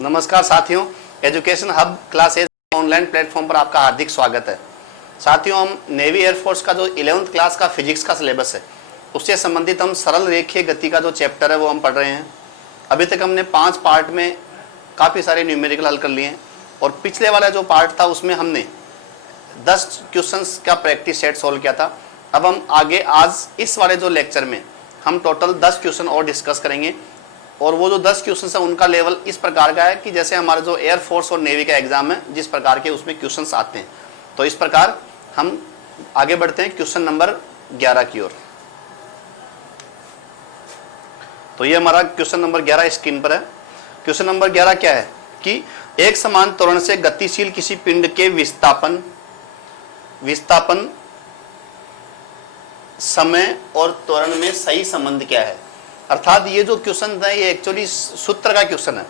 नमस्कार साथियों, education hub class as online platform पर आपका हार्दिक स्वागत है। साथियों, हम नेवी एयरफोर्स का जो 11th क्लास का फिजिक्स का सिलेबस है उससे संबंधित हम सरल रेखीय गति का जो चैप्टर है वो हम पढ़ रहे हैं। अभी तक हमने 5 पार्ट में काफ़ी सारे न्यूमेरिकल हल कर लिए हैं और पिछले वाला जो पार्ट था उसमें हमने 10 क्वेश्चंस का प्रैक्टिस सेट सोल्व किया था। अब हम आगे आज इस वाले जो लेक्चर में हम टोटल 10 क्वेश्चन और डिस्कस करेंगे और वो जो 10 क्वेश्चन है उनका लेवल इस प्रकार का है कि जैसे हमारा जो एयरफोर्स और नेवी का एग्जाम है जिस प्रकार के उसमें क्वेश्चंस आते हैं। तो इस प्रकार हम आगे बढ़ते हैं क्वेश्चन नंबर 11 की ओर। तो ये हमारा क्वेश्चन नंबर 11 स्क्रीन पर है। क्वेश्चन नंबर 11 क्या है कि एक समान त्वरण से गतिशील किसी पिंड के विस्थापन समय और त्वरण में सही संबंध क्या है। अर्थात ये जो क्वेश्चन है ये एक्चुअली सूत्र का क्वेश्चन है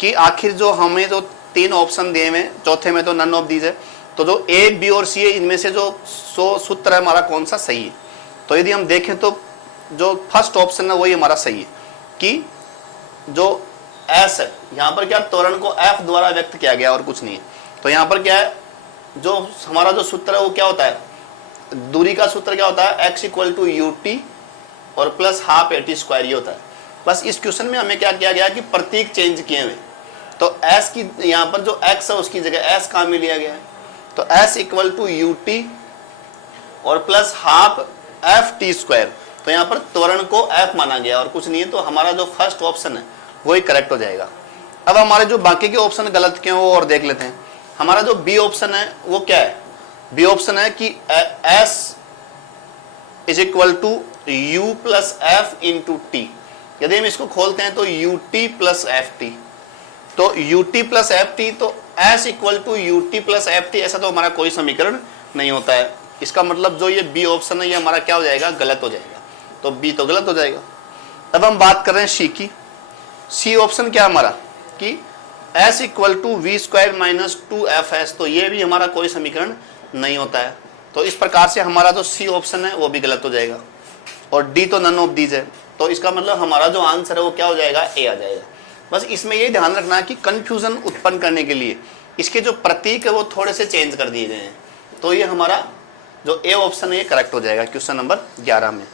कि आखिर जो हमें जो 3 ऑप्शन दिए हुए, चौथे में तो नन ऑफ दीज है, तो जो ए बी और सी है इनमें से जो सूत्र है हमारा कौन सा सही है। तो यदि हम देखें तो जो फर्स्ट ऑप्शन है वही हमारा सही है कि जो एस है यहाँ पर क्या त्वरण को एफ द्वारा व्यक्त किया गया और कुछ नहीं है। तो यहाँ पर क्या है जो हमारा जो सूत्र है वो क्या होता है, दूरी का सूत्र क्या होता है, X equal to U T और plus half A T square ये होता है। बस इस क्वेश्चन में हमें क्या किया गया कि प्रतीक चेंज किए हुए, तो s की यहाँ पर जो x है उसकी जगह s कहाँ में लिया गया है, तो s equal to U T और plus half F T square. तो यहाँ पर त्वरण को f माना गया और कुछ नहीं है। तो हमारा जो फर्स्ट ऑप्शन है वही करेक्ट हो जाएगा। अब हमारे जो बाकी के ऑप्शन गलत क्यों वो और देख लेते हैं। हमारा जो बी ऑप्शन है वो क्या है, बी ऑप्शन है कि s is equal to u plus F into T. यदि हम इसको खोलते हैं तो U T plus F T, तो U T plus F T, तो s equal to U T plus F T, ऐसा तो हमारा कोई समीकरण नहीं होता है। इसका मतलब जो ये बी ऑप्शन है ये हमारा क्या हो जाएगा, गलत हो जाएगा। तो बी तो गलत हो जाएगा। अब हम बात कर रहे हैं सी की। सी ऑप्शन क्या हमारा कि s equal to v square minus two f s, तो ये भी हमारा कोई समीकरण नहीं होता है। तो इस प्रकार से हमारा जो सी ऑप्शन है वो भी गलत हो जाएगा और डी तो नन ऑफ दीज है। तो इसका मतलब हमारा जो आंसर है वो क्या हो जाएगा, ए आ जाएगा। बस इसमें ये ध्यान रखना कि कंफ्यूजन उत्पन्न करने के लिए इसके जो प्रतीक है वो थोड़े से चेंज कर दिए गए हैं। तो ये हमारा जो ए ऑप्शन है ये करेक्ट हो जाएगा क्वेश्चन नंबर 11 में।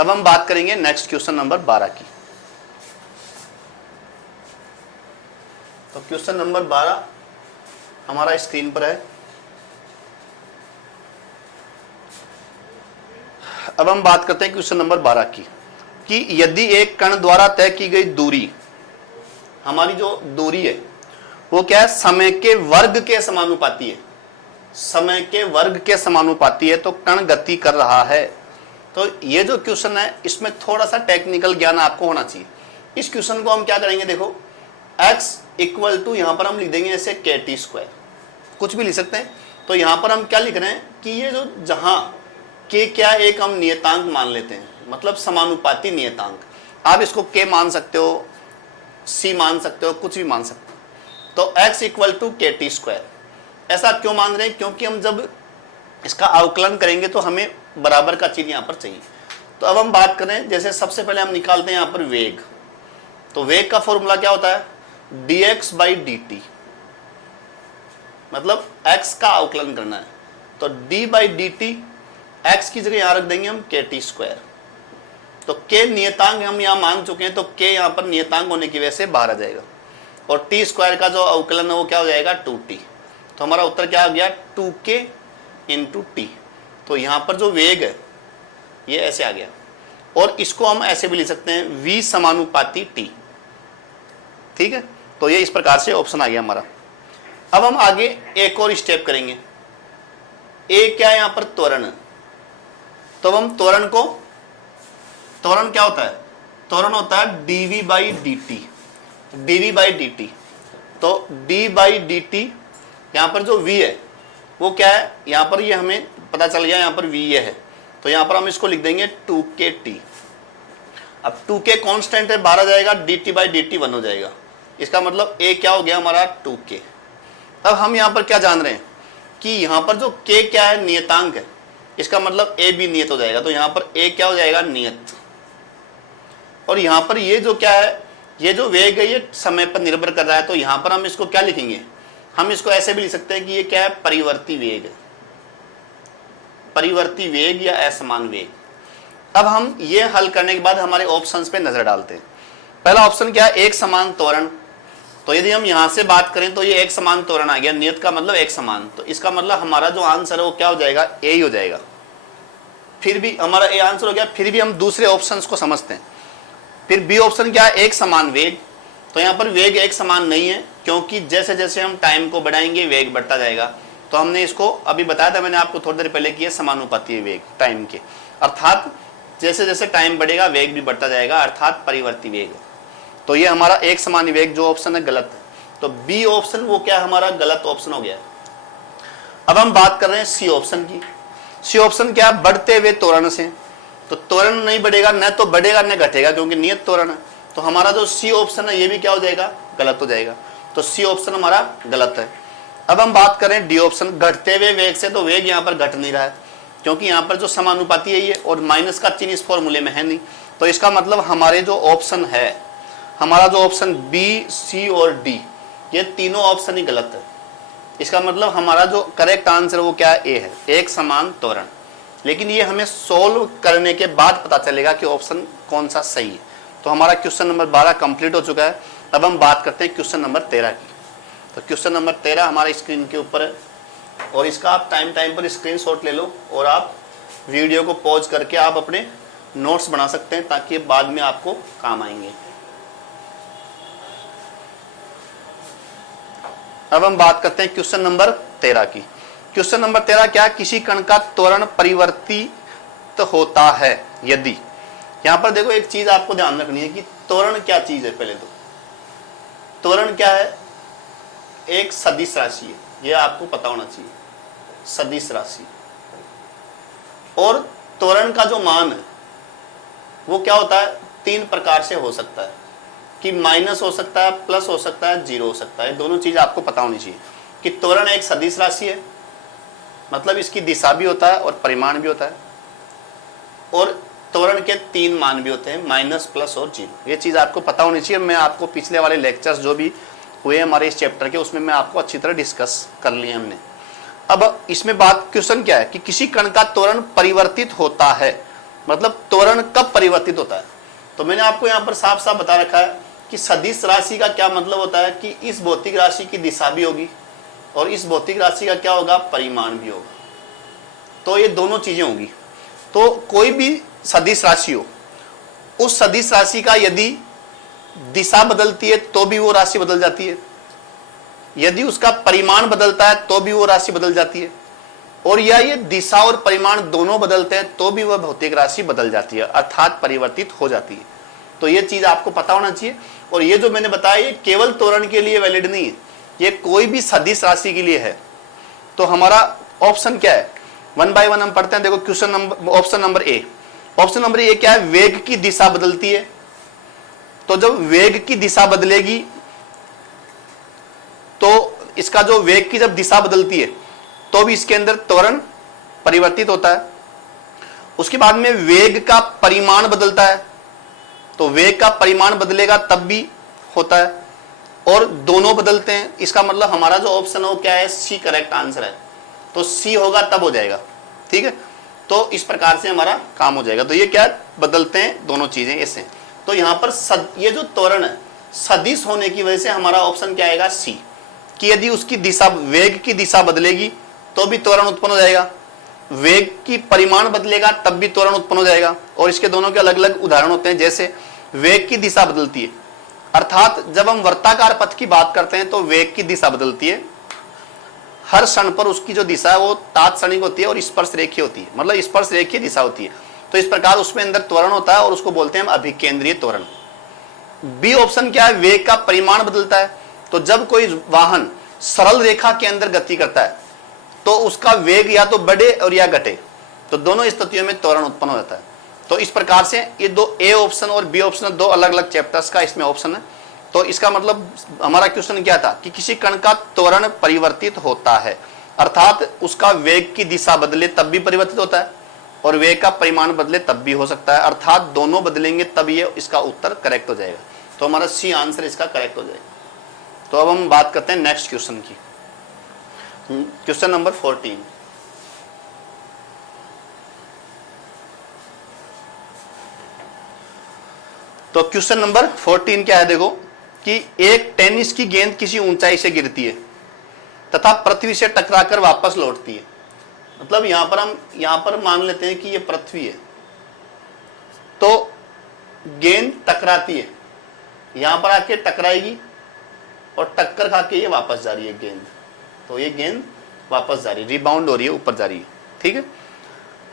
अब हम बात करेंगे नेक्स्ट क्वेश्चन नंबर 12 की। तो क्वेश्चन नंबर 12 हमारा स्क्रीन पर है। अब हम बात करते हैं क्वेश्चन नंबर 12 की कि यदि एक कण द्वारा तय की गई दूरी, हमारी जो दूरी है वो क्या है, समय के वर्ग के समानुपाती है, समय के वर्ग के समानुपाती है, तो कण गति कर रहा है। तो ये जो क्वेश्चन है इसमें थोड़ा सा टेक्निकल ज्ञान आपको होना चाहिए। इस क्वेश्चन को हम क्या करेंगे, देखो x इक्वल टू यहाँ पर हम लिख देंगे ऐसे के टी स्क्वायर, कुछ भी लिख सकते हैं। तो यहाँ पर हम क्या लिख रहे हैं कि ये जो जहां के क्या एक हम नियतांक मान लेते हैं, मतलब समानुपाती नियतांक। आप इसको के मान सकते हो, सी मान सकते हो, कुछ भी मान सकते हो। तो x इक्वल टू के टी स्क्वायर, ऐसा क्यों मान रहे हैं, क्योंकि हम जब इसका अवकलन करेंगे तो हमें बराबर का चिन्ह यहाँ पर चाहिए। तो अब हम बात करें, जैसे सबसे पहले हम निकालते हैं यहाँ पर वेग। तो वेग का फॉर्मूला क्या होता है, dx बाई डी टी, मतलब x का अवकलन करना है। तो d by D T, x की जगह यहां रख देंगे हम के टी स्क्वायर। तो k नियतांक हम यहां मान चुके हैं, तो k यहां पर नियतांक होने की वजह से बाहर आ जाएगा और t स्क्वायर का जो अवकलन है वो क्या हो जाएगा, 2t। तो हमारा उत्तर क्या आ गया, 2k इंटू टी। तो यहां पर जो वेग है ये ऐसे आ गया और इसको हम ऐसे भी लिख सकते हैं v समानुपाती t। ठीक है, तो ये इस प्रकार से ऑप्शन आ गया हमारा। अब हम आगे एक और स्टेप करेंगे। ए क्या है यहाँ पर, त्वरण। तो हम त्वरण क्या होता है, त्वरण होता है dv by D T, dv by D T. तो d बाई डी टी, यहाँ पर जो v है वो क्या है, यहाँ पर ये हमें पता चल गया, यहाँ पर v ये है। तो यहाँ पर हम इसको लिख देंगे 2kt। अब 2k कांस्टेंट है, बाहर आ जाएगा, dt बाई डी टी 1 हो जाएगा। इसका मतलब a क्या हो गया हमारा, 2k। अब हम यहाँ पर क्या जान रहे हैं कि यहाँ पर जो k क्या है, नियतांक है, इसका मतलब a भी नियत हो जाएगा। तो यहाँ पर a क्या हो जाएगा, नियत। और यहाँ पर ये जो क्या है ये जो वेग है ये समय पर निर्भर कर रहा है, तो यहां पर हम इसको क्या लिखेंगे, हम इसको ऐसे भी लिख सकते हैं कि ये क्या है, परिवर्ती वेग है, परिवर्ती वेग या असमान वेग। अब हम ये हल करने के बाद हमारे ऑप्शंस पे नजर डालते हैं। पहला ऑप्शन क्या है, एक समान त्वरण। तो यदि हम यहां से बात करें तो ये एक समान त्वरण आ गया, नियत का मतलब एक समान, तो इसका मतलब हमारा जो आंसर है वो क्या हो जाएगा, ए ही हो जाएगा। फिर भी हमारा ए आंसर हो गया, फिर भी हम दूसरे ऑप्शंस को समझते हैं। फिर बी ऑप्शन क्या है, एक समान वेग। तो यहाँ पर वेग एक समान नहीं है, क्योंकि जैसे जैसे हम टाइम को बढ़ाएंगे वेग बढ़ता जाएगा। तो हमने इसको अभी बताया था मैंने आपको थोड़ी देर पहले कि ये समानुपाती है वेग टाइम के, अर्थात जैसे जैसे टाइम बढ़ेगा वेग भी बढ़ता जाएगा, अर्थात परिवर्ती वेग। तो ये हमारा एक समान वेग जो ऑप्शन है गलत है, तो बी ऑप्शन वो क्या हमारा गलत ऑप्शन हो गया। अब हम बात कर रहे हैं सी ऑप्शन की। सी ऑप्शन क्या है, बढ़ते हुए त्वरण से। तो त्वरण नहीं बढ़ेगा, न तो बढ़ेगा न घटेगा, क्योंकि नियत त्वरण है। तो हमारा जो सी ऑप्शन है ये भी क्या हो जाएगा, गलत हो जाएगा। तो सी ऑप्शन हमारा गलत है। अब हम बात करें डी ऑप्शन, घटते हुए वेग से। तो वेग यहाँ पर घट नहीं रहा है, क्योंकि यहाँ पर जो समानुपाती है ये, और माइनस का चिन्ह इस फॉर्मूले में है नहीं। तो इसका मतलब हमारे जो ऑप्शन है, हमारा जो ऑप्शन बी, सी और डी, ये तीनों ऑप्शन ही गलत है। इसका मतलब हमारा जो करेक्ट आंसर वो क्या है, ए है, एक समान त्वरण। लेकिन ये हमें सोल्व करने के बाद पता चलेगा कि ऑप्शन कौन सा सही है। तो हमारा क्वेश्चन नंबर 12 कंप्लीट हो चुका है। अब हम बात करते हैं क्वेश्चन नंबर 13 की। तो क्वेश्चन नंबर 13 हमारे स्क्रीन के ऊपर है, और इसका आप टाइम पर स्क्रीनशॉट ले लो, और आप वीडियो को पॉज करके आप अपने नोट्स बना सकते हैं, ताकि बाद में आपको काम आएंगे। अब हम बात करते हैं क्वेश्चन नंबर 13 की। क्वेश्चन नंबर 13 क्या, किसी कण का त्वरण परिवर्तित होता है यदि। यहां पर देखो एक चीज आपको ध्यान रखनी है कि त्वरण क्या चीज है। पहले तो त्वरण क्या है, एक सदिश राशि है, यह आपको पता होना चाहिए, सदिश राशि। और त्वरण का जो मान है वो क्या होता है, तीन प्रकार से हो सकता है, कि माइनस हो सकता है, प्लस हो सकता है, जीरो हो सकता है। दोनों चीज आपको पता होनी चाहिए कि त्वरण एक सदिश राशि है, मतलब इसकी दिशा भी होता है और परिमाण भी होता है, और त्वरण के तीन मान भी होते हैं, माइनस, प्लस और जीरो। ये चीज आपको पता होनी चाहिए। मैं आपको पिछले वाले लेक्चर्स जो भी हुए हमारे इस चैप्टर के, उसमें मैं आपको अच्छी तरह डिस्कस कर लिए हमने। अब इसमें बात क्वेश्चन क्या है कि किसी कण का त्वरण परिवर्तित होता है, मतलब त्वरण कब परिवर्तित होता है। तो मैंने आपको यहाँ पर साफ साफ बता रखा है कि सदिश राशि का क्या मतलब होता है, कि इस भौतिक राशि की दिशा भी होगी और इस भौतिक राशि का क्या होगा, परिमाण भी होगा। तो ये दोनों चीजें होगी। तो कोई भी सदिश राशि हो, उस सदिश राशि का यदि दिशा बदलती है तो भी वो राशि बदल जाती है, यदि उसका परिमाण बदलता है तो भी वो राशि बदल जाती है, और या ये दिशा और परिमाण दोनों बदलते हैं तो भी वह भौतिक राशि बदल जाती है, अर्थात परिवर्तित हो जाती है। तो ये चीज आपको पता होना चाहिए। और ये जो मैंने बताया ये केवल त्वरण के लिए वैलिड नहीं है, ये कोई भी सदिश राशि के लिए है। तो हमारा ऑप्शन क्या है, वन बाय वन हम पढ़ते हैं। देखो question number, option number A. Option number A क्या है, वेग की दिशा बदलती है। तो जब वेग की दिशा बदलेगी, तो इसका जो वेग की जब दिशा बदलती है तो भी इसके अंदर त्वरण परिवर्तित होता है। उसके बाद में वेग का परिमाण बदलता है, तो वेग का परिमाण बदलेगा तब भी होता है, और दोनों बदलते हैं। इसका मतलब हमारा जो ऑप्शन है वो क्या है, सी करेक्ट आंसर है। तो सी होगा तब हो जाएगा, ठीक है। तो इस प्रकार से हमारा काम हो जाएगा। तो ये क्या बदलते हैं, दोनों चीजें ऐसे। तो यहां पर ये जो त्वरण है सदिश होने की वजह से हमारा ऑप्शन क्या आएगा, सी, कि यदि उसकी दिशा, वेग की दिशा बदलेगी तो भी त्वरण उत्पन्न हो जाएगा, वेग की परिमाण बदलेगा तब भी त्वरण उत्पन्न हो जाएगा। और इसके दोनों के अलग अलग उदाहरण होते हैं। जैसे वेग की दिशा बदलती है, अर्थात जब हम वर्ताकार पथ की बात करते हैं तो वेग की दिशा बदलती है, हर क्षण पर उसकी जो दिशा है वो तात्क्षणिक होती है और स्पर्श रेखीय होती है, मतलब स्पर्श रेखीय दिशा होती है। तो इस प्रकार उसमें अंदर त्वरण होता है और उसको बोलते हैं हम अभिकेंद्रीय त्वरण। बी ऑप्शन क्या है, वेग का परिमाण बदलता है। तो जब कोई वाहन सरल रेखा के अंदर गति करता है तो उसका वेग या तो बढ़े और या घटे, तो दोनों स्थितियों में त्वरण उत्पन्न हो जाता है। तो इस प्रकार से ये दो, ए ऑप्शन और बी ऑप्शन, दो अलग अलग चैप्टर्स का इसमें ऑप्शन है। तो इसका मतलब हमारा क्वेश्चन क्या था कि किसी कण का त्वरण परिवर्तित होता है, अर्थात उसका वेग की दिशा बदले तब भी परिवर्तित होता है और वेग का परिमाण बदले तब भी हो सकता है, अर्थात दोनों बदलेंगे तब ये इसका उत्तर करेक्ट हो जाएगा। तो हमारा सी आंसर इसका करेक्ट हो जाएगा। तो अब हम बात करते हैं नेक्स्ट क्वेश्चन की। Question number 14। तो क्वेश्चन नंबर 14 क्या है, देखो कि एक टेनिस की गेंद किसी ऊंचाई से गिरती है तथा पृथ्वी से टकराकर वापस लौटती है। मतलब यहां पर मान लेते हैं कि ये पृथ्वी है, तो गेंद टकराती है, यहां पर आके टकराएगी और टक्कर खा के ये वापस जा रही है गेंद। तो ये गेंद वापस जा रही है, रिबाउंड हो रही है, ऊपर जा रही है। ठीक है,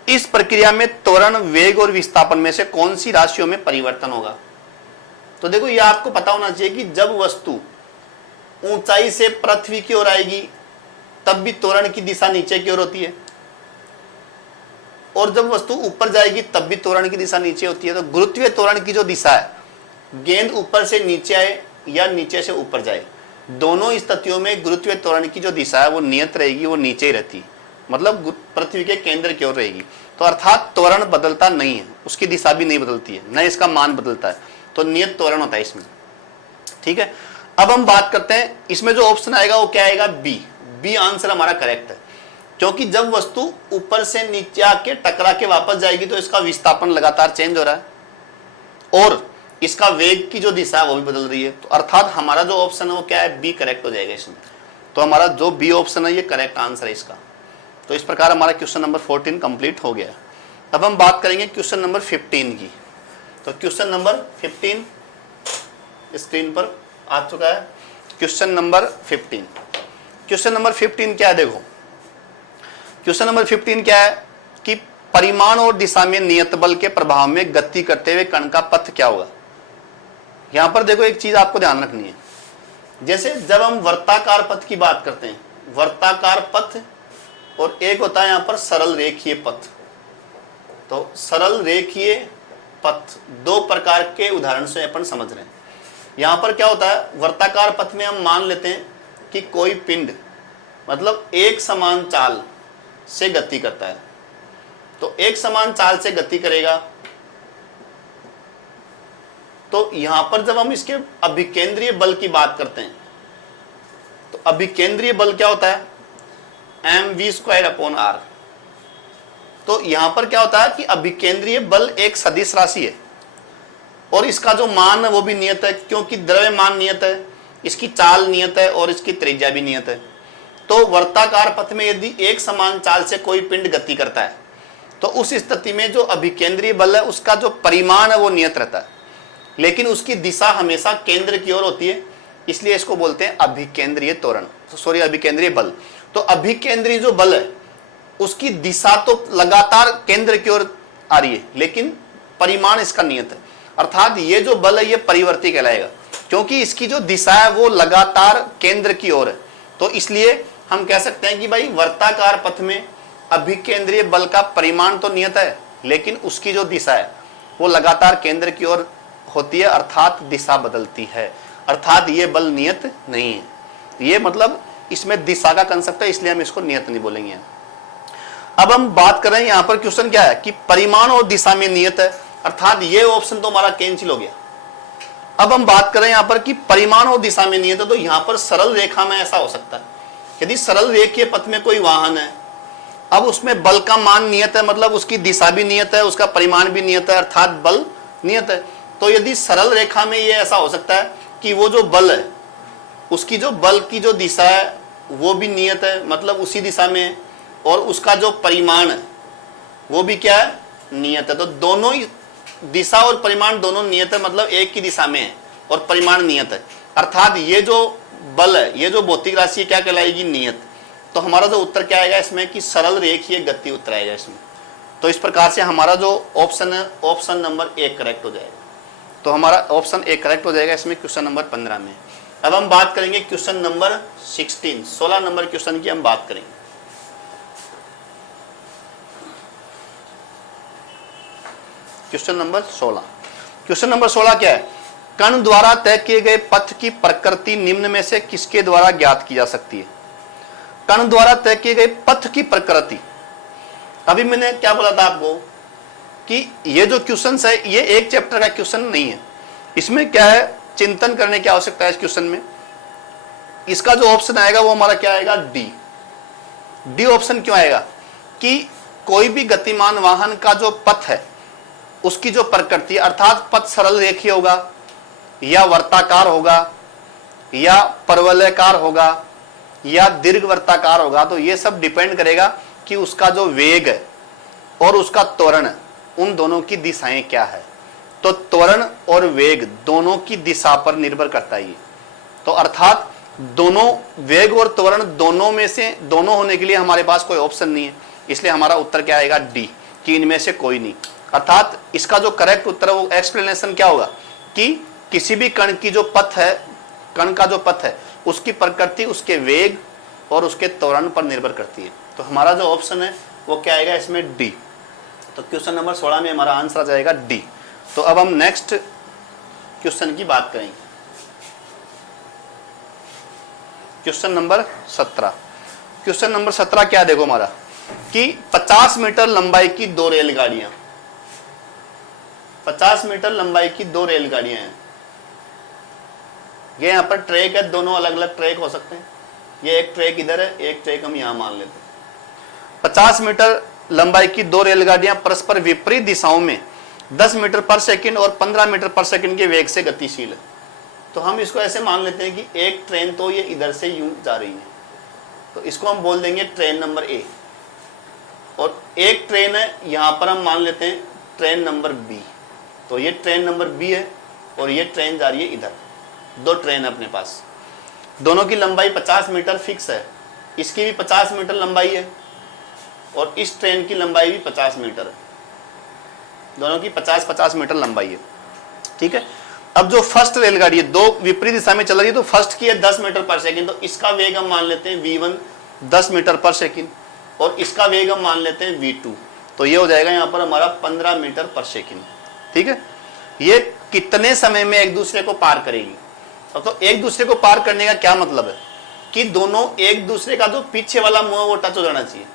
इस प्रक्रिया में त्वरण, वेग और विस्थापन में से कौन सी राशियों में परिवर्तन होगा? तो देखो ये आपको पता होना चाहिए कि जब वस्तु ऊंचाई से पृथ्वी की ओर आएगी तब भी त्वरण की दिशा नीचे की ओर होती है, और जब वस्तु ऊपर जाएगी तब भी त्वरण की दिशा नीचे होती है। तो गुरुत्वीय त्वरण की जो दिशा है, गेंद ऊपर से नीचे आए या नीचे से ऊपर जाए, दोनों स्थितियों में गुरुत्वीय त्वरण की जो दिशा है वो नियत रहेगी, वो नीचे ही रहती है, मतलब पृथ्वी के केंद्र की ओर रहेगी। तो अर्थात त्वरण बदलता नहीं है, उसकी दिशा भी नहीं बदलती है, न इसका मान बदलता है, तो नियत त्वरण होता है इसमें। ठीक है, अब हम बात करते हैं इसमें जो ऑप्शन आएगा वो क्या आएगा, बी। बी आंसर हमारा करेक्ट है, क्योंकि जब वस्तु ऊपर से नीचे आके टकरा के वापस जाएगी तो इसका विस्थापन लगातार चेंज हो रहा है और इसका वेग की जो दिशा है वो भी बदल रही है। तो अर्थात हमारा जो ऑप्शन है वो क्या है, बी करेक्ट हो जाएगा इसमें। तो हमारा जो बी ऑप्शन है ये करेक्ट आंसर है इसका। तो इस प्रकार हमारा क्वेश्चन नंबर 14 कंप्लीट हो गया। अब हम बात करेंगे क्वेश्चन नंबर 15 की। तो क्वेश्चन नंबर 15 स्क्रीन पर आ चुका है। क्वेश्चन नंबर 15, क्वेश्चन नंबर 15 क्या है, देखो क्वेश्चन नंबर 15 क्या है कि परिमाण और दिशा में नियत बल के प्रभाव में गति करते हुए कण का पथ क्या होगा। यहां पर देखो एक चीज आपको ध्यान रखनी है, जैसे जब हम वर्ताकार पथ की बात करते हैं, वर्ताकार पथ और एक होता है यहां पर सरल रेखीय पथ। तो सरल रेखीय पथ दो प्रकार के उदाहरण से अपन समझ रहे हैं। यहां पर क्या होता है, वर्ताकार पथ में हम मान लेते हैं कि कोई पिंड मतलब एक समान चाल से गति करता है। तो एक समान चाल से गति करेगा, तो यहां पर जब हम इसके अभिकेंद्रीय बल की बात करते हैं तो अभिकेंद्रीय बल क्या होता है, mv² r। तो यहां पर क्या होता है कि अभिकेंद्रीय बल एक सदिश राशि है और इसका जो मान है वो भी नियत है, क्योंकि द्रव्यमान नियत है, इसकी चाल नियत है और इसकी त्रिज्या भी नियत है। तो वर्ताकार पथ में यदि एक समान चाल से कोई पिंड गति करता है तो उस स्थिति में जो अभिकेंद्रीय बल है उसका जो परिमाण है वो नियत रहता है, लेकिन उसकी दिशा हमेशा केंद्र की ओर होती है, इसलिए इसको बोलते हैं अभिकेंद्रीय त्वरण, सॉरी अभिकेंद्रीय बल। तो अभिकेंद्रीय जो बल है उसकी दिशा तो लगातार केंद्र की ओर आ रही है, लेकिन परिमाण इसका नियत है। अर्थात ये जो बल है ये परिवर्ती कहलाएगा, क्योंकि इसकी जो दिशा है वो लगातार केंद्र की ओर है। तो इसलिए हम कह सकते हैं कि भाई वर्ताकार पथ में अभिकेंद्रीय बल का परिमाण तो नियत है, लेकिन उसकी जो दिशा है वो लगातार केंद्र की ओर होती है, अर्थात दिशा बदलती है, अर्थात ये बल नियत नहीं है। ये मतलब इसमें दिशा का कंसेप्ट है, इसलिए हम इसको नियत नहीं बोलेंगे। अब हम बात कर रहे हैं, यहां पर क्वेश्चन क्या है कि परिमाण और दिशा में नियत है, अर्थात ये ऑप्शन तो हमारा कैंसिल हो गया। अब हम बात कर रहे हैं यहां पर कि परिमाण और दिशा में नियत है, तो यहां पर सरल रेखा में ऐसा हो सकता है, यदि सरल रेखीय पथ में कोई वाहन है, अब उसमें बल का मान नियत है, मतलब उसकी दिशा भी नियत है, उसका परिमाण भी नियत है, अर्थात बल नियत है। तो यदि सरल रेखा में ये ऐसा हो सकता है कि वो जो बल है उसकी जो बल की जो दिशा है वो भी नियत है, मतलब उसी दिशा में है, और उसका जो परिमाण है वो भी क्या है, नियत है। तो दोनों ही दिशा और परिमाण दोनों नियत है, मतलब एक की दिशा में है और परिमाण नियत है, अर्थात ये जो बल है, ये जो भौतिक राशि है क्या कहलाएगी, नियत। तो हमारा जो उत्तर क्या आएगा इसमें कि सरल रेखीय गति उत्तर आएगा इसमें। तो इस प्रकार से हमारा जो ऑप्शन है, ऑप्शन नंबर 1 करेक्ट हो जाएगा। तो हमारा ऑप्शन 1 करेक्ट हो जाएगा इसमें क्वेश्चन नंबर 15 में। अब हम बात करेंगे क्वेश्चन नंबर 16 नंबर क्वेश्चन की हम बात करेंगे। क्वेश्चन नंबर 16, क्वेश्चन नंबर 16 क्या है, कण द्वारा तय किए गए पथ की प्रकृति निम्न में से किसके द्वारा ज्ञात की जा सकती है। कण द्वारा तय किए गए पथ की प्रकृति, अभी मैंने क्या बोला था आपको कि ये जो क्वेश्चन है ये एक चैप्टर का क्वेश्चन नहीं है, इसमें क्या है चिंतन करने की आवश्यकता है इस क्वेश्चन में। इसका जो ऑप्शन आएगा वो हमारा क्या आएगा, डी। डी ऑप्शन क्यों आएगा कि कोई भी गतिमान वाहन का जो पथ है उसकी जो प्रकृति, अर्थात पथ सरल रेखीय होगा या वर्ताकार होगा या परवलयकार होगा या दीर्घवृत्ताकार होगा, तो ये सब डिपेंड करेगा कि उसका जो वेग है और उसका त्वरण, उन दोनों की दिशाएं क्या है। तो त्वरण और वेग दोनों की दिशा पर निर्भर करता है ये। तो अर्थात दोनों, वेग और त्वरण दोनों में से, दोनों होने के लिए हमारे पास कोई ऑप्शन नहीं है, इसलिए हमारा उत्तर क्या आएगा, डी, कि इनमें से कोई नहीं। अर्थात इसका जो करेक्ट उत्तर है वो एक्सप्लेनेशन क्या होगा कि किसी भी कण की जो पथ है, कण का जो पथ है उसकी प्रकृति उसके वेग और उसके त्वरण पर निर्भर करती है। तो हमारा जो ऑप्शन है वो क्या आएगा इसमें, डी। तो क्वेश्चन नंबर 16 में हमारा आंसर आ जाएगा डी। तो अब हम नेक्स्ट क्वेश्चन की बात करेंगे, क्वेश्चन नंबर 17। क्वेश्चन नंबर 17 क्या देखो हमारा कि 50 मीटर लंबाई की दो रेलगाड़ियां, 50 मीटर लंबाई की दो रेलगाड़ियां हैं। ये यहाँ पर ट्रैक है, दोनों अलग अलग ट्रैक हो सकते हैं। ये एक ट्रैक इधर है, एक ट्रैक हम यहाँ मान लेते हैं। 50 मीटर लंबाई की दो रेलगाड़ियां परस्पर विपरीत दिशाओं में 10 मीटर पर सेकंड और 15 मीटर पर सेकंड के वेग से गतिशील है। तो हम इसको ऐसे मान लेते हैं कि एक ट्रेन तो ये इधर से यूं जा रही है, तो इसको हम बोल देंगे ट्रेन नंबर ए, और एक ट्रेन है यहाँ पर हम मान लेते हैं ट्रेन नंबर बी। तो ये ट्रेन नंबर बी है और ये ट्रेन जा रही है इधर। दो ट्रेन है अपने पास, दोनों की लंबाई 50 मीटर फिक्स है, इसकी भी 50 मीटर लंबाई है और इस ट्रेन की लंबाई भी 50 मीटर है, दोनों की 50-50 मीटर लंबाई है। ठीक है, अब जो फर्स्ट रेलगाड़ी है दो विपरीत दिशा में चल रही है, तो फर्स्ट की है 10 मीटर पर सेकंड, तो इसका वेग हम मान लेते हैं v1 10 मीटर पर सेकंड और इसका वेग हम मान लेते हैं v2, तो ये हो जाएगा यहाँ पर हमारा 15 मीटर पर सेकंड। ठीक है, ये कितने समय में एक दूसरे को पार करेगी। तो एक दूसरे को पार करने का क्या मतलब है कि दोनों एक दूसरे का जो पीछे वाला मुंह है वो टच हो जाना चाहिए,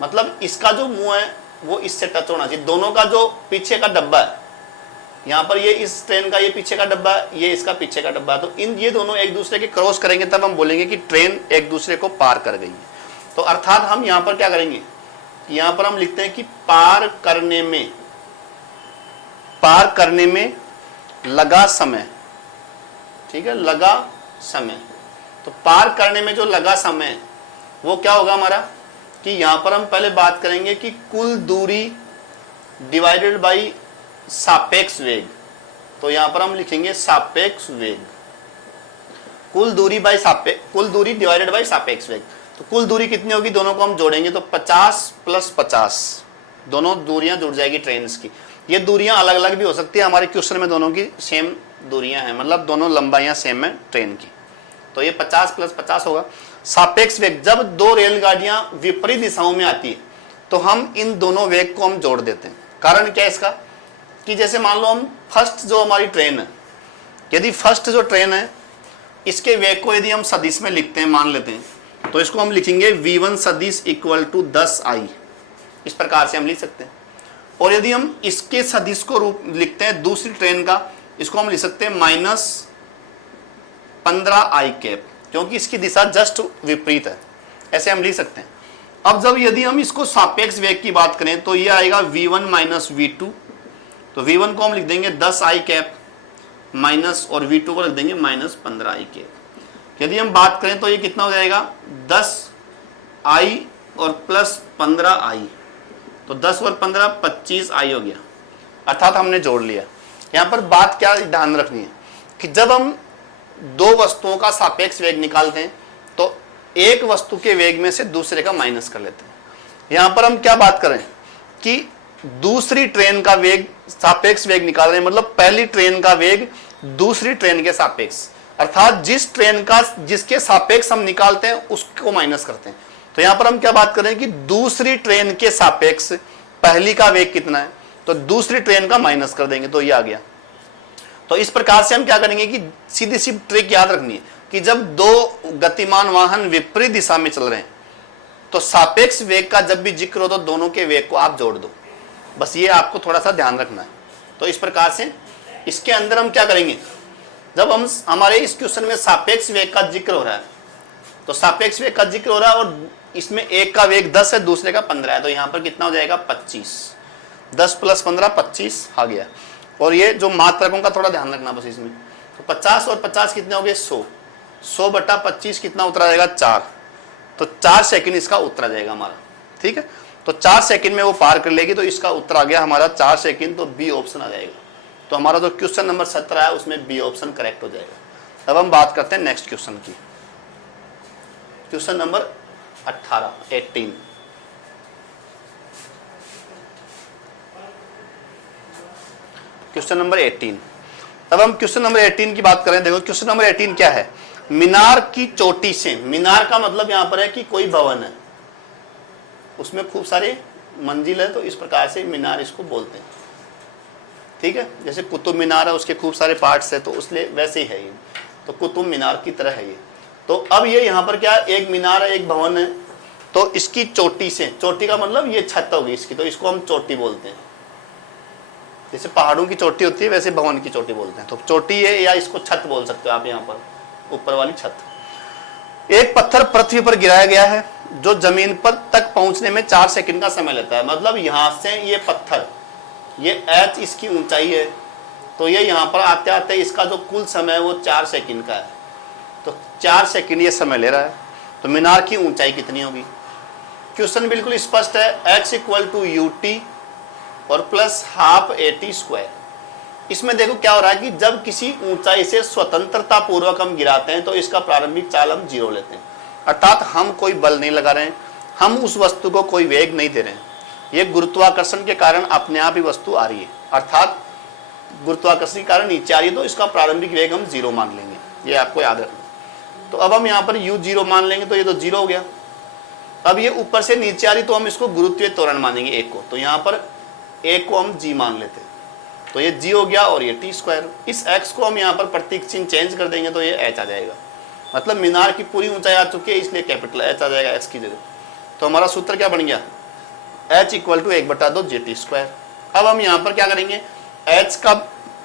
मतलब इसका जो मुंह है वो इससे टच होना चाहिए। दोनों का जो पीछे का डब्बा है, यहाँ पर ये इस ट्रेन का ये पीछे का डब्बा है, ये इसका पीछे का डब्बा है, तो इन ये दोनों एक दूसरे के क्रॉस करेंगे तब हम बोलेंगे कि ट्रेन एक दूसरे को पार कर गई है। तो अर्थात हम यहाँ पर क्या करेंगे, यहाँ पर हम लिखते हैं कि पार करने में लगा समय। ठीक है, लगा समय, तो पार करने में जो लगा समय वो क्या होगा हमारा कि यहाँ पर हम पहले बात करेंगे कि कुल दूरी डिवाइडेड बाई सापेक्ष वेग। तो यहाँ पर हम लिखेंगे सापेक्ष वेग, कुल दूरी डिवाइडेड बाई सापेक्ष वेग। तो कुल दूरी कितनी होगी, दोनों को हम जोड़ेंगे तो 50 + 50, दोनों दूरियां जुड़ जाएगी ट्रेन की। ये दूरियां अलग अलग भी हो सकती है, हमारे क्वेश्चन में दोनों की सेम दूरियां हैं, मतलब दोनों लंबाइयां सेम है ट्रेन की। तो ये 50 + 50 होगा। सापेक्ष वेग, जब दो रेलगाड़ियां विपरीत दिशाओं में आती है तो हम इन दोनों वेग को हम जोड़ देते हैं। कारण क्या है इसका कि जैसे मान लो हम फर्स्ट जो हमारी ट्रेन है, यदि फर्स्ट जो ट्रेन है इसके वेग को यदि हम सदिश में लिखते हैं, मान लेते हैं, तो इसको हम लिखेंगे v1 सदिश = 10i, इस प्रकार से हम लिख सकते हैं। और यदि हम इसके सदिश को रूप लिखते हैं दूसरी ट्रेन का, इसको हम लिख सकते हैं -15i, क्योंकि इसकी दिशा जस्ट विपरीत है, ऐसे हम लिख सकते हैं। अब जब यदि हम इसको सापेक्ष वेग की बात करें तो ये आएगा v1 - v2, तो v1 को हम लिख देंगे 10i माइनस, और v2 को लिख देंगे -15i। यदि हम बात करें तो ये कितना हो जाएगा 10i और +15i, तो 10 और 15 25i हो गया, अर्थात हमने जोड़ लिया। यहाँ पर बात क्या ध्यान रखनी है कि जब हम दो वस्तुओं का सापेक्ष वेग निकालते हैं तो एक वस्तु के वेग में से दूसरे का माइनस कर लेते हैं। यहाँ पर हम क्या बात करें कि दूसरी ट्रेन का वेग, सापेक्ष वेग निकाल रहे हैं, मतलब पहली ट्रेन का वेग दूसरी ट्रेन के सापेक्ष, अर्थात जिस ट्रेन का जिसके सापेक्ष हम निकालते हैं उसको माइनस करते हैं। तो यहाँ पर हम क्या बात करें कि दूसरी ट्रेन के सापेक्ष पहली का वेग कितना है, तो दूसरी ट्रेन का माइनस कर देंगे, तो ये आ गया। तो इस प्रकार से हम क्या करेंगे कि सीधी सी ट्रिक याद रखनी है कि जब दो गतिमान वाहन विपरीत दिशा में चल रहे हैं तो सापेक्ष वेग का जब भी जिक्र हो तो दोनों के वेग को आप जोड़ दो, बस ये आपको थोड़ा सा ध्यान रखना है। तो इस प्रकार से इसके अंदर हम क्या करेंगे जब हम हमारे इस क्वेश्चन में सापेक्ष वेग का जिक्र हो रहा है, तो सापेक्ष वेग का जिक्र हो रहा है और इसमें एक का वेग 10 है, दूसरे का 15 है, तो यहाँ पर कितना हो जाएगा 25। 10 + 15 25 आ गया। और ये जो मात्रकों का थोड़ा ध्यान रखना बस इसमें, तो 50 और 50 कितने हो गए 100। 100/25 कितना उत्तर आ जाएगा 4। तो 4 सेकंड इसका उत्तर आ जाएगा हमारा। ठीक है, तो 4 सेकंड में वो पार कर लेगी, तो इसका उत्तर आ गया हमारा 4 सेकंड, तो बी ऑप्शन आ जाएगा। तो हमारा जो क्वेश्चन नंबर 17 है उसमें बी ऑप्शन करेक्ट हो जाएगा। अब हम बात करते हैं नेक्स्ट क्वेश्चन की, क्वेश्चन नंबर 18। Question number 18। अब हम क्वेश्चन नंबर 18 की बात करें। देखो क्वेश्चन नंबर 18 क्या है, मीनार की चोटी से, मीनार का मतलब यहां पर है कि कोई भवन है, उसमें खूब सारे मंजिल है, तो इस प्रकार से मीनार इसको बोलते हैं। ठीक है, जैसे कुतुब मीनार है उसके खूब सारे पार्ट्स है, तो उसलिए वैसे ही है ये, तो कुतुब मीनार की तरह है ये। तो अब ये यहाँ पर क्या है, एक मीनार है, एक भवन है, तो इसकी चोटी से, चोटी का मतलब ये छत होगी इसकी, तो इसको हम चोटी बोलते हैं। जैसे पहाड़ों की चोटी होती है वैसे भवन की चोटी बोलते हैं, तो चोटी है, या इसको छत बोल सकते हो आप, यहाँ पर ऊपर वाली छत। एक पत्थर पृथ्वी पर गिराया गया है जो जमीन पर तक पहुंचने में 4 सेकंड का समय लेता है। मतलब यहां से ये पत्थर, ये h इसकी ऊंचाई है, तो ये यहाँ पर आते आते इसका जो कुल समय है वो 4 सेकंड का है, तो 4 सेकंड ये समय ले रहा है। तो मीनार की ऊंचाई कितनी होगी? क्वेश्चन बिल्कुल स्पष्ट है, x = ut और +½ at²। इसमें देखो क्या हो रहा है कि जब किसी ऊंचाई से स्वतंत्रता पूर्वक हम गिराते हैं तो इसका प्रारंभिक चाल हम 0 लेते हैं, अर्थात हम कोई बल नहीं लगा रहे हैं, हम उस वस्तु को कोई वेग नहीं दे रहे हैं, ये गुरुत्वाकर्षण के कारण अपने आप ही वस्तु आ रही है, अर्थात गुरुत्वाकर्षण के कारण नीचे आ रही है, तो इसका प्रारंभिक वेग हम 0 मान लेंगे, ये आपको याद रखना। तो अब हम यहाँ पर u 0 मान लेंगे, तो ये तो 0 हो गया। अब ये ऊपर से नीचे आ रही, तो हम इसको गुरुत्वीय त्वरण मानेंगे एक को, तो यहाँ पर एक को हम g मान लेते हैं, तो ये g हो गया और ये t²। इस x को हम यहाँ पर प्रतीक चिन्ह चेंज कर देंगे, तो ये h आ जाएगा। मतलब मीनार की पूरी ऊंचाई आ चुकी है, इसलिए कैपिटल H आ जाएगा x की जगह। तो हमारा सूत्र क्या बन गया, h = 1/2 gt²। अब हम यहाँ पर क्या करेंगे, h का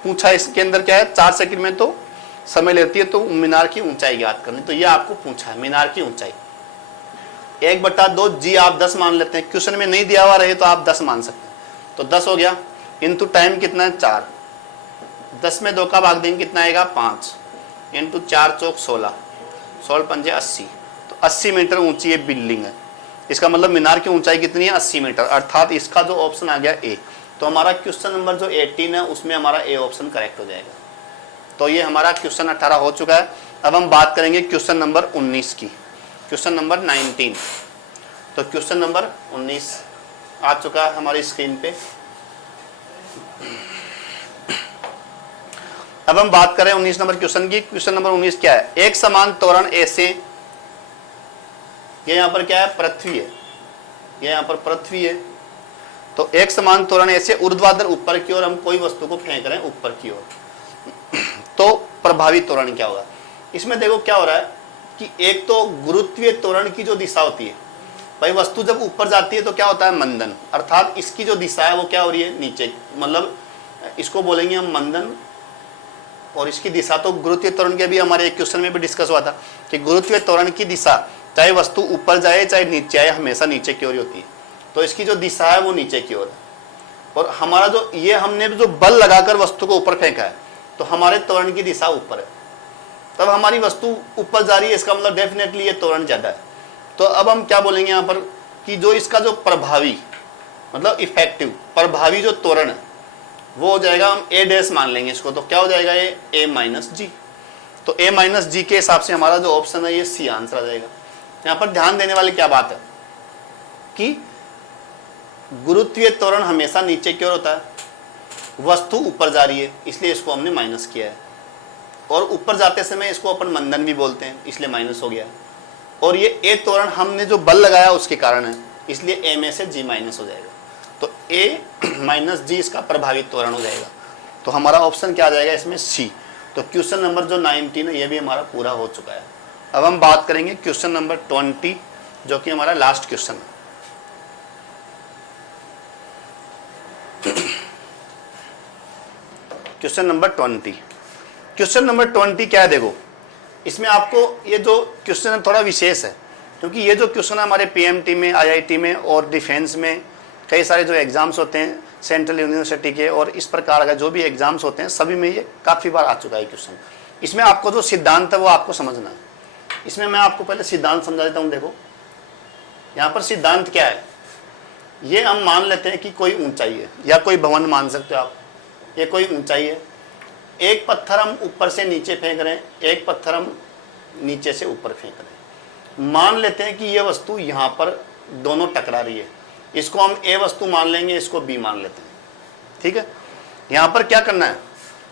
पूछा, इसके अंदर क्या है 4 सेकंड में तो समय लेती है, तो मीनार की ऊंचाई ज्ञात करनी, तो ये आपको पूछा है मीनार की ऊंचाई। 1/2 g आप 10 मान लेते हैं, क्वेश्चन में नहीं दिया हुआ रहे तो आप 10 मान सकते हैं, तो 10 हो गया। इंटू टाइम कितना है 4, 10 में 2 का भाग देंगे कितना आएगा 5, इंटू 4 चौक 16, 16 पंजे 80, तो 80 मीटर ऊंची ये बिल्डिंग है। इसका मतलब मीनार की ऊंचाई कितनी है 80 मीटर, अर्थात इसका जो ऑप्शन आ गया ए। तो हमारा क्वेश्चन नंबर जो 18 है उसमें हमारा ए ऑप्शन करेक्ट हो जाएगा। तो ये हमारा क्वेश्चन 18 हो चुका है। अब हम बात करेंगे क्वेश्चन नंबर 19 की, क्वेश्चन नंबर 19। तो क्वेश्चन नंबर 19 आ चुका है हमारी स्क्रीन पे। अब हम बात करें 19 नंबर क्वेश्चन की। क्वेश्चन नंबर 19 क्या है, एक समान त्वरण ऐसे, ये यहां पर क्या है पृथ्वी है, ये यहां पर पृथ्वी है, तो एक समान त्वरण ऐसे ऊर्ध्वाधर ऊपर की ओर हम कोई वस्तु को फेंक रहे हैं ऊपर की ओर, तो प्रभावी त्वरण क्या होगा? इसमें देखो क्या हो रहा है कि एक तो गुरुत्वीय त्वरण की जो दिशा होती है, भाई वस्तु जब ऊपर जाती है तो क्या होता है मंदन, अर्थात इसकी जो दिशा है वो क्या हो रही है नीचे, मतलब इसको बोलेंगे हम मंदन। और इसकी दिशा तो गुरुत्वीय त्वरण के भी हमारे एक क्वेश्चन में भी डिस्कस हुआ था कि गुरुत्वीय त्वरण की दिशा चाहे वस्तु ऊपर जाए चाहे नीचे आए हमेशा नीचे की ओर ही होती है, तो इसकी जो दिशा है वो नीचे की ओर है। और हमारा जो ये हमने जो बल लगाकर वस्तु को ऊपर फेंका है तो हमारे त्वरण की दिशा ऊपर है, तब हमारी वस्तु ऊपर जा रही है, इसका मतलब डेफिनेटली ये त्वरण ज्यादा है। तो अब हम क्या बोलेंगे यहाँ पर कि जो इसका जो प्रभावी मतलब इफेक्टिव प्रभावी जो त्वरण है वो हो जाएगा, हम a' मान लेंगे इसको, तो क्या हो जाएगा ये a-g। तो a-g के हिसाब से हमारा जो ऑप्शन है ये सी आंसर आ जाएगा। यहाँ पर ध्यान देने वाली क्या बात है कि गुरुत्वीय त्वरण हमेशा नीचे की ओर होता है, वस्तु ऊपर जा रही है इसलिए इसको हमने माइनस किया है, और ऊपर जाते समय इसको अपन मंदन भी बोलते हैं इसलिए माइनस हो गया, और ये ए त्वरण हमने जो बल लगाया उसके कारण है इसलिए ए में से जी माइनस हो जाएगा, तो a - g इसका प्रभावित त्वरण हो जाएगा। तो हमारा ऑप्शन क्या आ जाएगा इसमें सी। तो क्वेश्चन नंबर जो 19 है ये भी हमारा पूरा हो चुका है। अब हम बात करेंगे क्वेश्चन नंबर 20 जो कि हमारा लास्ट क्वेश्चन है। Question number 20। क्वेश्चन नंबर 20 क्या है देखो, इसमें आपको ये जो क्वेश्चन है थोड़ा विशेष है, क्योंकि ये जो क्वेश्चन है हमारे पीएमटी में, आईआईटी में और डिफेंस में कई सारे जो एग्जाम्स होते हैं सेंट्रल यूनिवर्सिटी के और इस प्रकार का जो भी एग्जाम्स होते हैं सभी में ये काफ़ी बार आ चुका है क्वेश्चन। इसमें आपको जो सिद्धांत है वो आपको समझना है। इसमें मैं आपको पहले सिद्धांत समझा देता हूँ। देखो यहाँ पर सिद्धांत क्या है, ये हम मान लेते हैं कि कोई ऊंचाई है या कोई भवन मान सकते हो आप, ये कोई ऊंचाई है, एक पत्थर हम ऊपर से नीचे फेंक रहे हैं, एक पत्थर हम नीचे से ऊपर फेंक रहे हैं। मान लेते हैं कि ये वस्तु यहाँ पर दोनों टकरा रही है, इसको हम ए वस्तु मान लेंगे, इसको बी मान लेते हैं, ठीक है। यहाँ पर क्या करना है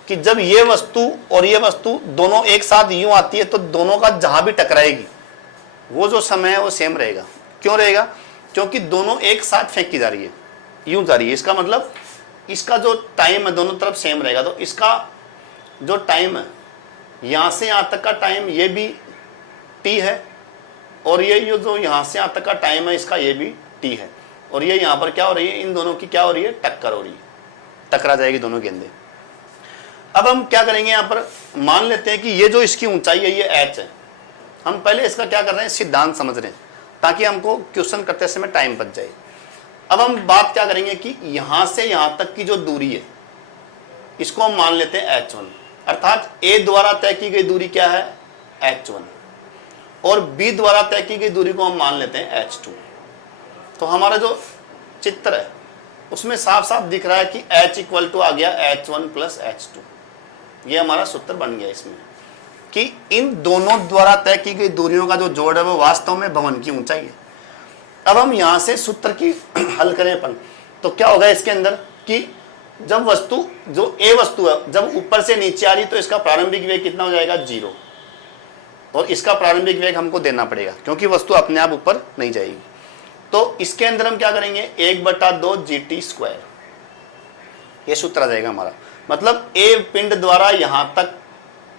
कि जब ये वस्तु और ये वस्तु दोनों एक साथ यूं आती है तो दोनों का जहां भी टकराएगी वो जो समय है वो सेम रहेगा। क्यों रहेगा? क्योंकि दोनों एक साथ फेंकी जा रही है, यूं जा रही है। इसका मतलब इसका जो टाइम है दोनों तरफ सेम रहेगा। तो इसका जो टाइम है यहाँ से यहाँ तक का टाइम ये भी टी है और ये जो यहाँ से यहाँ तक का टाइम है इसका ये भी टी है। और ये यहाँ पर क्या हो रही है, इन दोनों की क्या हो रही है, टक्कर हो रही है, टकरा जाएगी दोनों गेंदें। अब हम क्या करेंगे, यहाँ पर मान लेते हैं कि ये जो इसकी ऊंचाई है ये h है। हम पहले इसका क्या कर रहे हैं, सिद्धांत समझ रहे हैं ताकि हमको क्वेश्चन करते समय टाइम बच जाए। अब हम बात क्या करेंगे कि यहाँ से यहाँ तक की जो दूरी है इसको हम मान लेते हैं h1, अर्थात a द्वारा तय की गई दूरी क्या है, h1, और b द्वारा तय की गई दूरी को हम मान लेते हैं h2। तो हमारा जो चित्र है उसमें साफ साफ दिख रहा है कि h इक्वल टू आ गया h1 प्लस h2। ये हमारा सूत्र बन गया इसमें कि इन दोनों द्वारा तय की गई दूरियों का जो जोड़ है वो वास्तव में भवन की ऊंचाई है। अब हम यहां से सूत्र की हल करें अपन, तो क्या होगा इसके अंदर कि जब वस्तु जो ए वस्तु है जब ऊपर से नीचे आ रही तो इसका प्रारंभिक वेग कितना हो जाएगा, 0, और इसका प्रारंभिक वेग हमको देना पड़ेगा क्योंकि वस्तु अपने आप ऊपर नहीं जाएगी। तो इसके अंदर हम क्या करेंगे, 1/2 GT², ये सूत्र आ जाएगा हमारा। मतलब ए पिंड द्वारा यहां तक,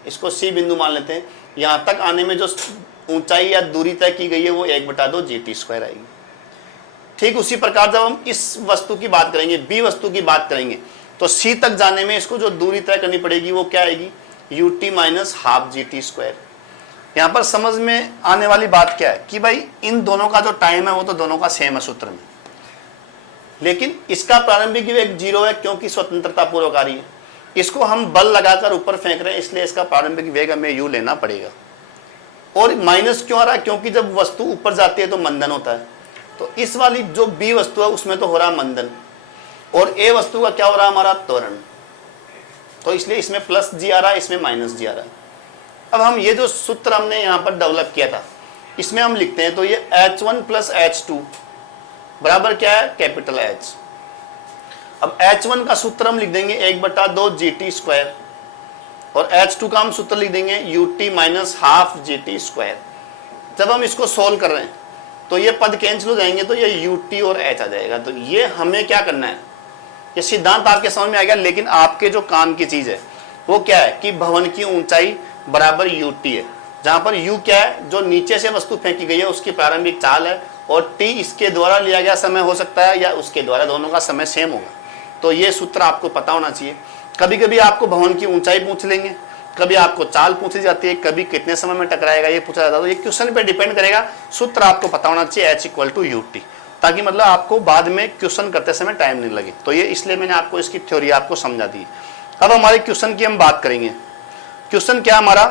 इसको सी बिंदु मान लेते हैं, यहां तक आने में जो ऊंचाई या दूरी तय की गई है वो 1/2 GT² आएगी। ठीक उसी प्रकार जब हम इस वस्तु की बात करेंगे, बी वस्तु की बात करेंगे, तो सी तक जाने में इसको जो दूरी तय करनी पड़ेगी वो क्या आएगी, UT माइनस हाफ GT²। यहाँ पर समझ में आने वाली बात क्या है कि भाई इन दोनों का जो टाइम है वो तो दोनों का सेम है सूत्र में, लेकिन इसका प्रारंभिक वेग 0 है क्योंकि स्वतंत्रता पूर्वकारी है। इसको हम बल लगाकर ऊपर फेंक रहे हैं इसलिए इसका प्रारंभिक वेग हमें u लेना पड़ेगा। और माइनस क्यों आ रहा है, क्योंकि जब वस्तु ऊपर जाती है तो मंदन होता है। तो इस वाली जो बी वस्तु है उसमें तो हो रहा है मंदन और ए वस्तु का क्या हो रहा है, हमारा त्वरण। तो इसलिए इसमें प्लस जी आ रहा है, इसमें माइनस जी आ रहा है। अब हम ये जो सूत्र हमने यहाँ पर डेवलप किया था इसमें हम लिखते हैं, तो ये h1 प्लस h2 बराबर क्या है, कैपिटल H। अब h1 का सूत्र हम लिख देंगे 1/2 GT² और h2 का हम सूत्र लिख देंगे UT माइनस हाफ GT²। जब हम इसको सोल्व कर रहे हैं तो ये पद कैंसिल हो जाएंगे तो ये UT और H आ जाएगा। तो ये हमें क्या करना है, ये सिद्धांत आपके समझ में आ गया, लेकिन आपके जो काम की चीज है वो क्या है कि भवन की ऊंचाई बराबर UT है, जहां पर U क्या है, जो नीचे से वस्तु फेंकी गई है उसकी प्रारंभिक चाल है, और T इसके द्वारा लिया गया समय हो सकता है या उसके द्वारा, दोनों का समय सेम होगा। तो ये सूत्र आपको पता होना चाहिए। कभी कभी आपको भवन की ऊंचाई पूछ लेंगे, कभी आपको चाल पूछी जाती है, कभी कितने समय में टकराएगा ये पूछा जाता है। तो ये क्वेश्चन पे डिपेंड करेगा, सूत्र आपको पता होना चाहिए H इक्वल टू UT, ताकि मतलब आपको बाद में क्वेश्चन करते समय टाइम नहीं लगे। तो ये इसलिए मैंने आपको इसकी थ्योरी आपको समझा दी। अब हमारे क्वेश्चन की हम बात करेंगे। क्वेश्चन क्या हमारा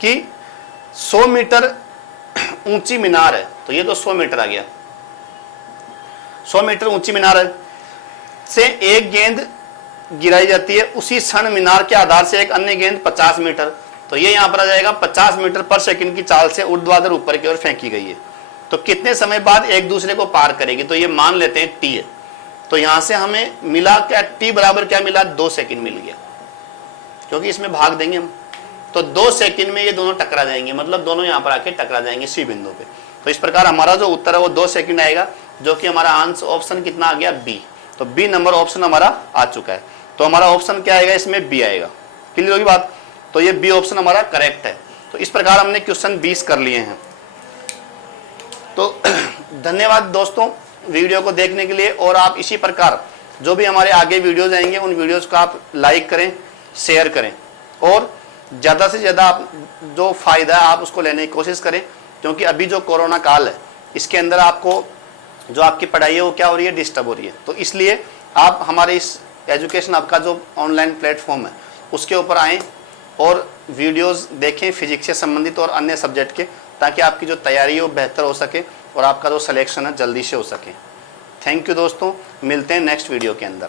कि 100 मीटर ऊंची मीनार है, तो ये तो 100 मीटर आ गया, 100 मीटर ऊंची मीनार है से एक गेंद गिराई जाती है, उसी क्षण मीनार के आधार से एक अन्य गेंद 50 मीटर, तो ये यहाँ पर आ जाएगा 50 मीटर पर सेकंड की चाल से ऊर्ध्वाधर ऊपर की ओर फेंकी गई है। तो कितने समय बाद एक दूसरे को पार करेगी, तो ये मान लेते हैं T है। तो यहाँ से हमें मिला क्या, T बराबर क्या मिला, 2 सेकंड मिल गया, क्योंकि इसमें भाग देंगे हम, तो 2 सेकंड में ये दोनों टकरा जाएंगे, मतलब दोनों यहाँ पर आके टकरा जाएंगे सी बिंदु पे। तो इस प्रकार हमारा जो उत्तर है वो 2 सेकंड आएगा, जो कि हमारा आंसर ऑप्शन कितना आ गया, बी। तो बी नंबर ऑप्शन हमारा आ चुका है। तो हमारा ऑप्शन क्या आएगा, इसमें बी आएगा। क्लियर होगी बात? तो ये बी ऑप्शन हमारा करेक्ट है। तो इस प्रकार हमने क्वेश्चन 20 कर लिए हैं। तो धन्यवाद दोस्तों वीडियो को देखने के लिए, और आप इसी प्रकार जो भी हमारे आगे वीडियोज आएंगे उन वीडियोज को आप लाइक करें, शेयर करें, और ज़्यादा से ज़्यादा आप जो फ़ायदा है आप उसको लेने की कोशिश करें, क्योंकि अभी जो कोरोना काल है इसके अंदर आपको जो आपकी पढ़ाई है वो क्या हो रही है, डिस्टर्ब हो रही है। तो इसलिए आप हमारे इस एजुकेशन हब का जो ऑनलाइन प्लेटफॉर्म है उसके ऊपर आएँ और वीडियोस देखें फिजिक्स से संबंधित और अन्य सब्जेक्ट के, ताकि आपकी जो तैयारी है वो बेहतर हो सके और आपका जो सिलेक्शन है जल्दी से हो सके। थैंक यू दोस्तों, मिलते हैं नेक्स्ट वीडियो के अंदर।